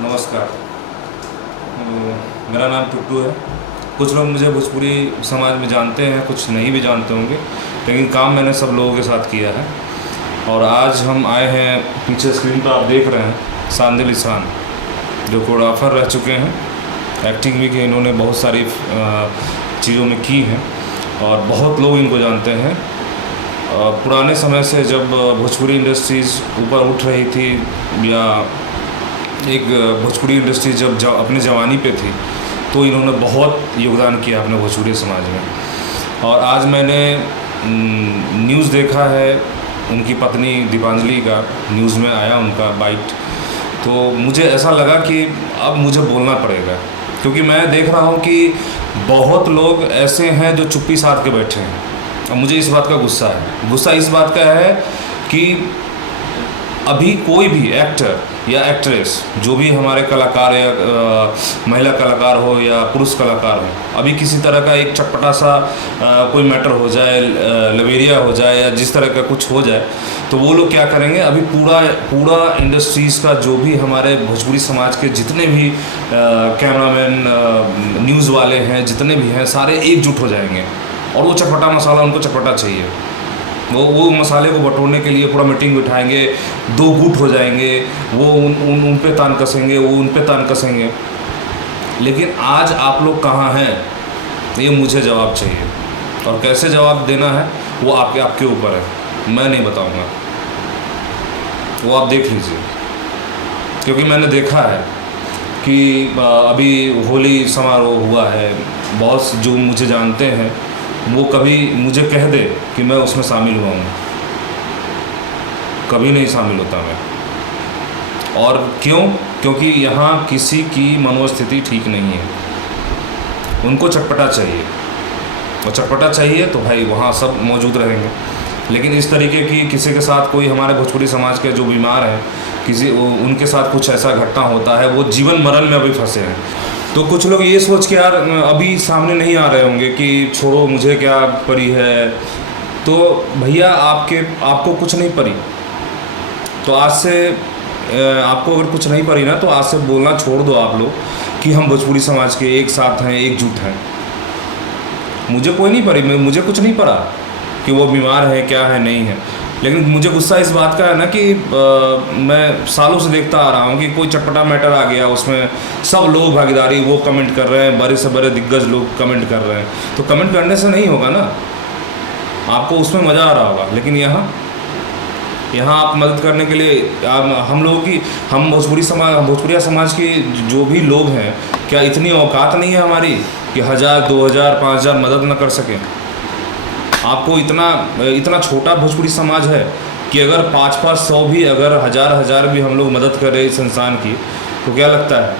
नमस्कार। मेरा नाम टुट्टू है। कुछ लोग मुझे भोजपुरी समाज में जानते हैं, कुछ नहीं भी जानते होंगे, लेकिन काम मैंने सब लोगों के साथ किया है। और आज हम आए हैं, पीछे स्क्रीन पर आप देख रहे हैं सांदिल इसान, जो कोरियोग्राफर रह चुके हैं, एक्टिंग भी की इन्होंने बहुत सारी चीज़ों में की हैं और बहुत लोग इनको जानते हैं। पुराने समय से जब भोजपुरी इंडस्ट्रीज़ ऊपर उठ रही थी या एक भोजपुरी इंडस्ट्री जब अपनी जवानी पे थी, तो इन्होंने बहुत योगदान किया अपने भोजपुरी समाज में। और आज मैंने न्यूज़ देखा है, उनकी पत्नी दीपांजलि का न्यूज़ में आया उनका बाइट, तो मुझे ऐसा लगा कि अब मुझे बोलना पड़ेगा, क्योंकि मैं देख रहा हूँ कि बहुत लोग ऐसे हैं जो चुप्पी साध के बैठे हैं। और मुझे इस बात का गुस्सा है। गुस्सा इस बात का है कि अभी कोई भी एक्टर या एक्ट्रेस, जो भी हमारे कलाकार या महिला कलाकार हो या पुरुष कलाकार हो, अभी किसी तरह का एक चटपटा सा कोई मैटर हो जाए, लवेरिया हो जाए या जिस तरह का कुछ हो जाए, तो वो लोग क्या करेंगे, अभी पूरा इंडस्ट्रीज़ का जो भी हमारे भोजपुरी समाज के जितने भी कैमरामैन, न्यूज़ वाले हैं, जितने भी हैं, सारे एकजुट हो जाएंगे और वो चटपटा मसाला उनको चटपटा चाहिए। वो मसाले को बटोरने के लिए पूरा मीटिंग बिठाएंगे, दो गुट हो जाएंगे, वो उन पे तान कसेंगे, वो उन पे तान कसेंगे। लेकिन आज आप लोग कहाँ हैं, ये मुझे जवाब चाहिए। और कैसे जवाब देना है वो आपके ऊपर है, मैं नहीं बताऊंगा, वो आप देख लीजिए। क्योंकि मैंने देखा है कि अभी होली समारोह हुआ है, बहुत जो मुझे जानते हैं वो कभी मुझे कह दे कि मैं उसमें शामिल हुआ हूँ, कभी नहीं शामिल होता मैं। और क्यों? क्योंकि यहाँ किसी की मनोस्थिति ठीक नहीं है, उनको चटपटा चाहिए, और चटपटा चाहिए तो भाई वहाँ सब मौजूद रहेंगे। लेकिन इस तरीके की किसी के साथ, कोई हमारे भोजपुरी समाज के जो बीमार हैं, उनके साथ कुछ ऐसा घटना होता है, वो जीवन मरण में अभी फंसे हैं। तो कुछ लोग ये सोच के यार अभी सामने नहीं आ रहे होंगे कि छोड़ो, मुझे क्या परी है। तो भैया आपको कुछ नहीं परी, तो आज से आपको अगर कुछ नहीं परी ना, तो आज से बोलना छोड़ दो आप लोग कि हम भोजपुरी समाज के एक साथ हैं, एकजुट हैं। मुझे कोई नहीं परी, मुझे कुछ नहीं पड़ा कि वो बीमार है, क्या है, नहीं है। लेकिन मुझे गुस्सा इस बात का है ना कि मैं सालों से देखता आ रहा हूँ कि कोई चटपटा मैटर आ गया, उसमें सब लोग भागीदारी, वो कमेंट कर रहे हैं, बड़े से बड़े दिग्गज लोग कमेंट कर रहे हैं। तो कमेंट करने से नहीं होगा ना, आपको उसमें मज़ा आ रहा होगा। लेकिन यहाँ आप मदद करने के लिए हम भोजपुरिया समाज के जो भी लोग हैं, क्या इतनी औकात नहीं है हमारी कि 1000, 2000, 5000 मदद न कर सकें? आपको इतना छोटा भोजपुरी समाज है कि अगर 500 भी, अगर 1000 भी हम लोग मदद करें इस इंसान की, तो क्या लगता है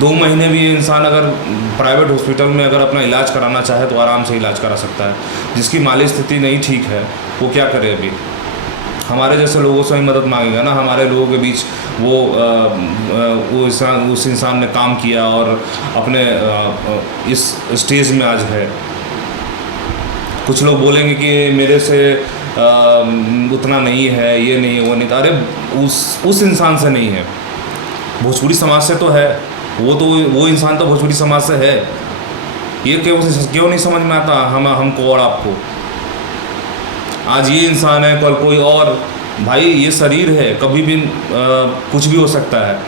2 महीने भी ये इंसान अगर प्राइवेट हॉस्पिटल में अगर अपना इलाज कराना चाहे तो आराम से इलाज करा सकता है। जिसकी माली स्थिति नहीं ठीक है वो क्या करे? अभी हमारे जैसे लोगों से ही मदद मांगेगा ना। हमारे लोगों के बीच उस इंसान ने काम किया और अपने इस स्टेज में आज है। कुछ लोग बोलेंगे कि मेरे से उतना नहीं है, ये नहीं है, वो नहीं। अरे उस इंसान से नहीं है, भोजपुरी समाज से तो है। वो इंसान तो भोजपुरी समाज से है। ये क्यों नहीं समझ में आता हमको और आपको? आज ये इंसान है, कल कोई और। भाई ये शरीर है, कभी भी कुछ भी हो सकता है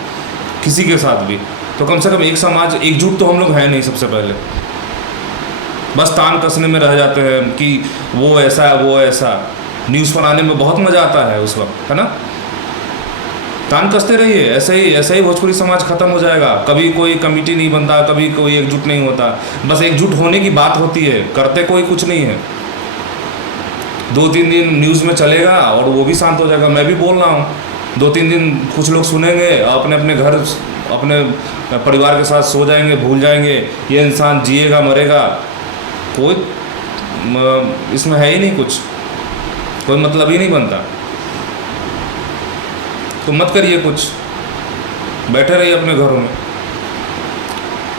किसी के साथ भी। तो कम से कम एक समाज, एकजुट तो हम लोग हैं नहीं। सबसे पहले बस तान कसने में रह जाते हैं कि वो ऐसा है, वो ऐसा। न्यूज़ पर आने में बहुत मज़ा आता है उस वक्त, है ना। तान कसते रहिए, ऐसे ही भोजपुरी समाज ख़त्म हो जाएगा। कभी कोई कमेटी नहीं बनता, कभी कोई एकजुट नहीं होता। बस एकजुट होने की बात होती है, करते कोई कुछ नहीं है। 2-3 दिन न्यूज़ में चलेगा और वो भी शांत हो जाएगा। मैं भी बोल रहा हूँ, 2-3 दिन कुछ लोग सुनेंगे, अपने घर, अपने परिवार के साथ सो जाएंगे, भूल जाएंगे ये इंसान जिएगा मरेगा। कोई इसमें है ही नहीं, कुछ कोई मतलब ही नहीं बनता। तो मत करिए कुछ, बैठे रहिए अपने घरों में।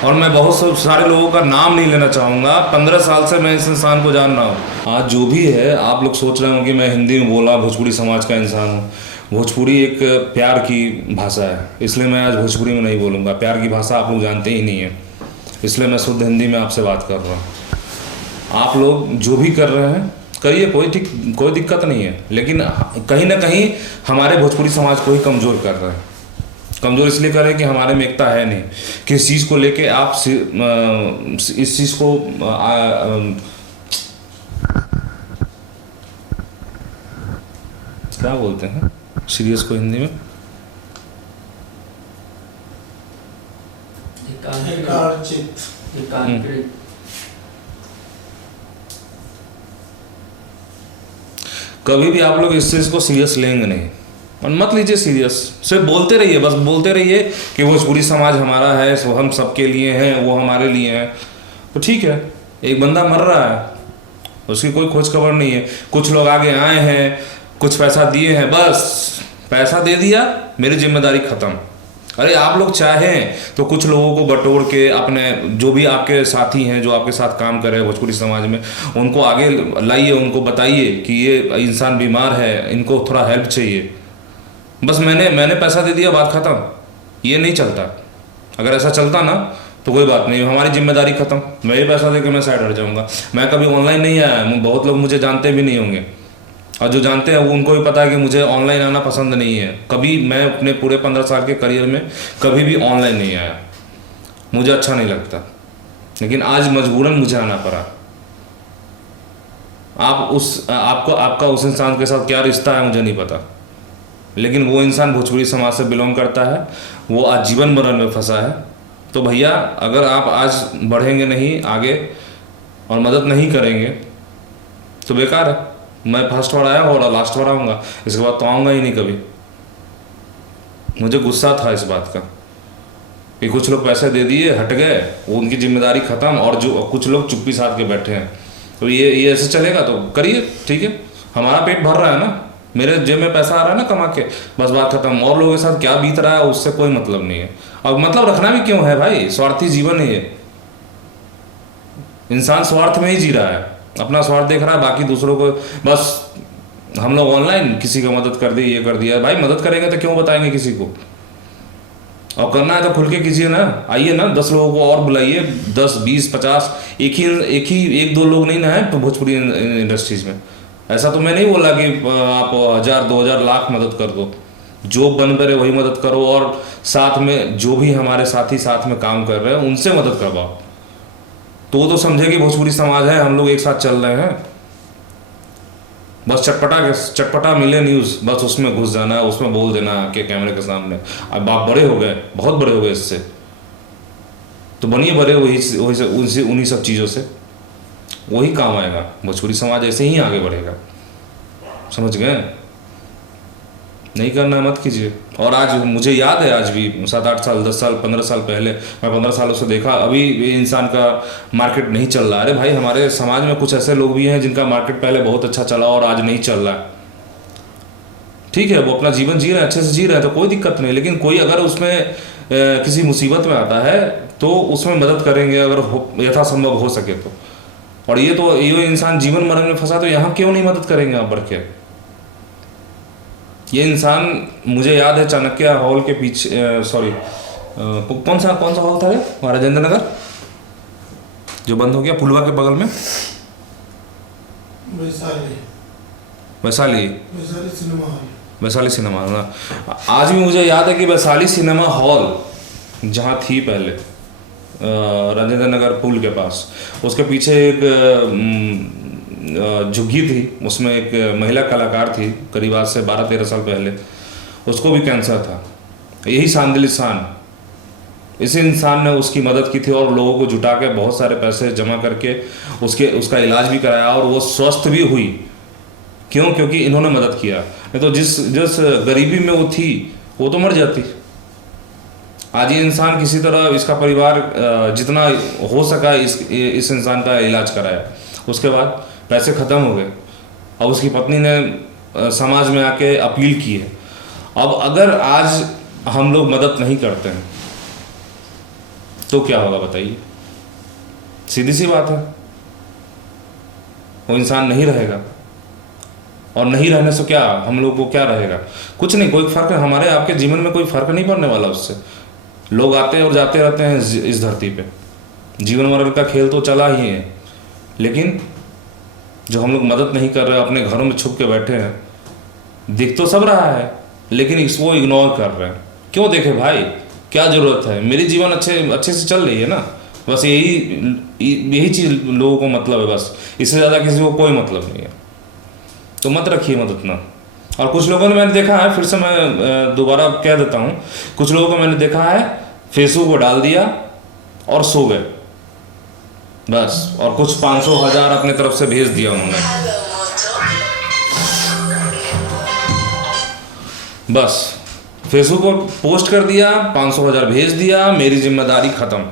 और मैं बहुत सारे लोगों का नाम नहीं लेना चाहूँगा। 15 साल से मैं इस इंसान को जान रहा हूँ। आज जो भी है, आप लोग सोच रहे हो कि मैं हिंदी में बोला, भोजपुरी समाज का इंसान हूँ। भोजपुरी एक प्यार की भाषा है, इसलिए मैं आज भोजपुरी में नहीं बोलूँगा। प्यार की भाषा आप लोग जानते ही नहीं है, इसलिए मैं शुद्ध हिंदी में आपसे बात कर रहा हूँ। आप लोग जो भी कर रहे हैं करिए, कोई दिक्कत नहीं है, लेकिन कहीं ना कहीं हमारे भोजपुरी समाज को ही कमज़ोर कर रहे हैं। कमज़ोर इसलिए कर रहे हैं कि हमारे में एकता है नहीं। किस चीज़ को लेके आप इस चीज़ को क्या बोलते हैं सीरियस को हिंदी में? कभी भी आप लोग इस चीज़ को सीरियस लेंगे नहीं, और मत लीजिए सीरियस। सिर्फ बोलते रहिए, बस बोलते रहिए कि भोजपुरी समाज हमारा है, वो हम सबके लिए हैं, वो हमारे लिए हैं। तो ठीक है, एक बंदा मर रहा है, उसकी कोई खोज खबर नहीं है। कुछ लोग आगे आए हैं, कुछ पैसा दिए हैं, बस पैसा दे दिया, मेरी जिम्मेदारी ख़त्म। अरे आप लोग चाहें तो कुछ लोगों को बटोर के अपने जो भी आपके साथी हैं, जो आपके साथ काम कर रहे हैं भोजपुरी समाज में, उनको आगे लाइए, उनको बताइए कि ये इंसान बीमार है, इनको थोड़ा हेल्प चाहिए। बस मैंने पैसा दे दिया, बात ख़त्म। ये नहीं चलता। अगर ऐसा चलता ना तो कोई बात नहीं, हमारी जिम्मेदारी ख़त्म। मैं ये पैसा दे के मैं साइड हट जाऊँगा। मैं कभी ऑनलाइन नहीं आया, बहुत लोग मुझे जानते भी नहीं होंगे, और जो जानते हैं वो उनको भी पता है कि मुझे ऑनलाइन आना पसंद नहीं है। कभी मैं अपने पूरे 15 साल के करियर में कभी भी ऑनलाइन नहीं आया, मुझे अच्छा नहीं लगता, लेकिन आज मजबूरन मुझे आना पड़ा। आपका उस इंसान के साथ क्या रिश्ता है मुझे नहीं पता, लेकिन वो इंसान भोजपुरी समाज से बिलोंग करता है, वो आज जीवन मरण में फंसा है। तो भैया, अगर आप आज बढ़ेंगे नहीं आगे और मदद नहीं करेंगे तो बेकार है। मैं फर्स्ट बार आया और लास्ट बार आऊँगा, इसके बाद तो आऊँगा ही नहीं कभी। मुझे गुस्सा था इस बात का कि कुछ लोग पैसे दे दिए, हट गए, वो उनकी जिम्मेदारी ख़त्म, और जो कुछ लोग चुप्पी साध के बैठे हैं। तो ये ऐसे चलेगा तो करिए, ठीक है, हमारा पेट भर रहा है ना, मेरे जेब में पैसा आ रहा है ना कमा के, बस बात खत्म। और लोगों के साथ क्या बीत रहा है उससे कोई मतलब नहीं है। अब मतलब रखना भी क्यों है भाई, स्वार्थी जीवन है ये। इंसान स्वार्थ में ही जी रहा है, अपना स्वार्थ देख रहा है, बाकी दूसरों को बस हम लोग ऑनलाइन किसी का मदद कर दी, ये कर दिया। भाई मदद करेंगे तो क्यों बताएंगे किसी को? और करना है तो खुल के कीजिए ना, आइए ना, 10 लोगों को और बुलाइए, 10, 20, 50, एक दो लोग नहीं ना है तो भोजपुरी इंडस्ट्रीज में। ऐसा तो मैं नहीं बोला कि आप 1000, 2000, लाख मदद कर दो। जो बन पड़े वही मदद करो, और साथ में जो भी हमारे साथी साथ में काम कर रहे हैं उनसे मदद करवाओ, तो वो तो समझे कि भोजपुरी समाज है, हम लोग एक साथ चल रहे हैं। बस चटपटा मिले न्यूज़, बस उसमें घुस जाना है, उसमें बोल देना कि कैमरे के सामने। अब आप बड़े हो गए, बहुत बड़े हो गए इससे, तो बनिए बड़े उन्हीं सब चीज़ों से, वही काम आएगा। भोजपुरी समाज ऐसे ही आगे बढ़ेगा, समझ गए? नहीं करना मत कीजिए। और आज मुझे याद है, आज भी 7, 8 साल, 10 साल, 15 साल पहले, मैं 15 सालों से देखा, अभी ये इंसान का मार्केट नहीं चल रहा। अरे भाई, हमारे समाज में कुछ ऐसे लोग भी हैं जिनका मार्केट पहले बहुत अच्छा चला और आज नहीं चल रहा है। ठीक है, वो अपना जीवन जी रहे हैं, अच्छे से जी रहे हैं, तो कोई दिक्कत नहीं। लेकिन कोई अगर उसमें किसी मुसीबत में आता है तो उसमें मदद करेंगे, अगर यथासंभव हो सके तो। और ये इंसान जीवन मरण में फंसा, तो यहाँ क्यों नहीं मदद करेंगे आप बढ़ के? ये इंसान, मुझे याद है चाणक्य हॉल के पीछे, सॉरी कौन सा हॉल था ये, राजेंद्र नगर जो बंद हो गया, पुलवा के बगल में, वैशाली सिनेमा हॉल ना। आज भी मुझे याद है कि वैशाली सिनेमा हॉल जहाँ थी पहले, राजेंद्र नगर पुल के पास, उसके पीछे एक झुग्गी थी, उसमें एक महिला कलाकार थी, करीब आज से 12-13 साल पहले, उसको भी कैंसर था। यही शांदिलिसान, इस इंसान ने उसकी मदद की थी और लोगों को जुटा के बहुत सारे पैसे जमा करके उसका इलाज भी कराया, और वो स्वस्थ भी हुई। क्यों? क्योंकि इन्होंने मदद किया। नहीं तो जिस गरीबी में वो थी, वो तो मर जाती। आज ये इंसान किसी तरह, इसका परिवार जितना हो सका इस इंसान का इलाज कराया, उसके बाद पैसे ख़त्म हो गए। अब उसकी पत्नी ने समाज में आके अपील की है। अब अगर आज हम लोग मदद नहीं करते हैं तो क्या होगा बताइए? सीधी सी बात है। वो इंसान नहीं रहेगा। और नहीं रहने से क्या हम लोग को क्या रहेगा? कुछ नहीं, कोई फर्क है हमारे आपके जीवन में, कोई फर्क नहीं पड़ने वाला उससे। लोग आते और जाते रहते हैं इस धरती पे, जीवन मरण का खेल तो चला ही है। लेकिन जो हम लोग मदद नहीं कर रहे, अपने घरों में छुप के बैठे हैं, दिख तो सब रहा है लेकिन इसको इग्नोर कर रहे हैं। क्यों देखे भाई, क्या ज़रूरत है? मेरी जीवन अच्छे से चल रही है ना, बस यही चीज़ लोगों को मतलब है, बस इससे ज़्यादा किसी को कोई मतलब नहीं है। तो मत रखिए मत इतना। और कुछ लोगों ने मैंने देखा है, फिर से मैं दोबारा कह देता हूँ, कुछ लोगों को मैंने देखा है फेसबुक को डाल दिया और सो गए बस, और कुछ 500,000 अपने तरफ से भेज दिया उन्होंने, बस फेसबुक पर पोस्ट कर दिया, 500,000 भेज दिया, मेरी जिम्मेदारी ख़त्म।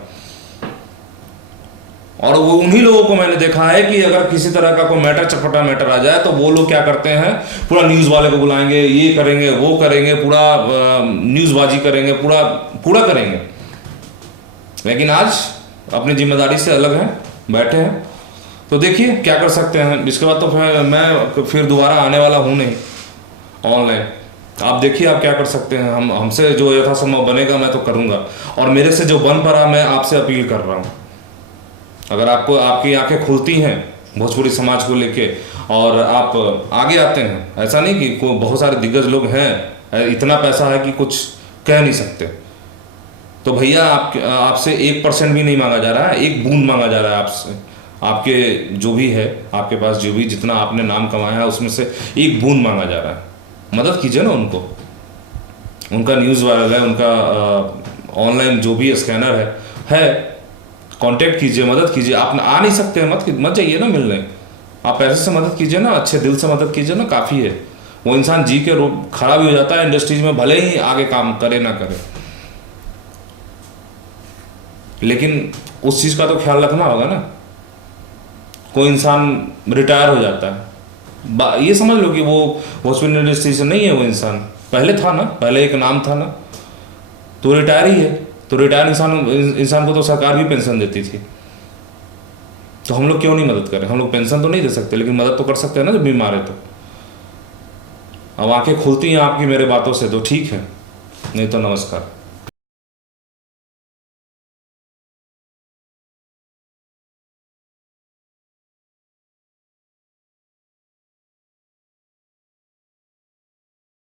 और वो उन्हीं लोगों को मैंने देखा है कि अगर किसी तरह का कोई चटपटा मैटर आ जाए तो वो लोग क्या करते हैं, पूरा न्यूज़ वाले को बुलाएंगे, ये करेंगे वो करेंगे, पूरा न्यूज़बाजी करेंगे, पूरा करेंगे। लेकिन आज अपनी जिम्मेदारी से अलग हैं, बैठे हैं। तो देखिए क्या कर सकते हैं। इसके बाद तो मैं फिर दोबारा आने वाला हूँ नहीं ऑनलाइन। आप देखिए आप क्या कर सकते हैं। हमसे जो यथासंभव बनेगा मैं तो करूँगा, और मेरे से जो बन पड़ा मैं आपसे अपील कर रहा हूँ। अगर आपको आपकी आंखें खुलती हैं भोजपुरी समाज को लेके और आप आगे आते हैं, ऐसा नहीं कि कोई बहुत सारे दिग्गज लोग हैं, इतना पैसा है कि कुछ कह नहीं सकते, तो भैया आपसे 1% भी नहीं मांगा जा रहा है, एक बूंद मांगा जा रहा है आपसे। आपके जो भी है, आपके पास जो भी जितना आपने नाम कमाया है उसमें से एक बूंद मांगा जा रहा है। मदद कीजिए ना उनको, उनका न्यूज़ वायरल है, उनका ऑनलाइन जो भी स्कैनर है कांटेक्ट कीजिए, मदद कीजिए। आप आ नहीं सकते हैं, मत जाइए ना मिलने, आप पैसे से मदद कीजिए ना, अच्छे दिल से मदद कीजिए ना, काफ़ी है। वो इंसान जी के खड़ा भी हो जाता है इंडस्ट्रीज में, भले ही आगे काम करे ना करे, लेकिन उस चीज़ का तो ख्याल रखना होगा ना। कोई इंसान रिटायर हो जाता है, ये समझ लो कि वो हॉस्पिटल इंडस्ट्री से नहीं है, वो इंसान पहले था ना, पहले एक नाम था ना, तो रिटायर ही है। तो रिटायर इंसान को तो सरकार भी पेंशन देती थी, तो हम लोग क्यों नहीं मदद करें? हम लोग पेंशन तो नहीं दे सकते, लेकिन मदद तो कर सकते हैं ना जब बीमार है तो। अब आंखें खुलती हैं आपकी मेरे बातों से तो ठीक है, नहीं तो नमस्कार।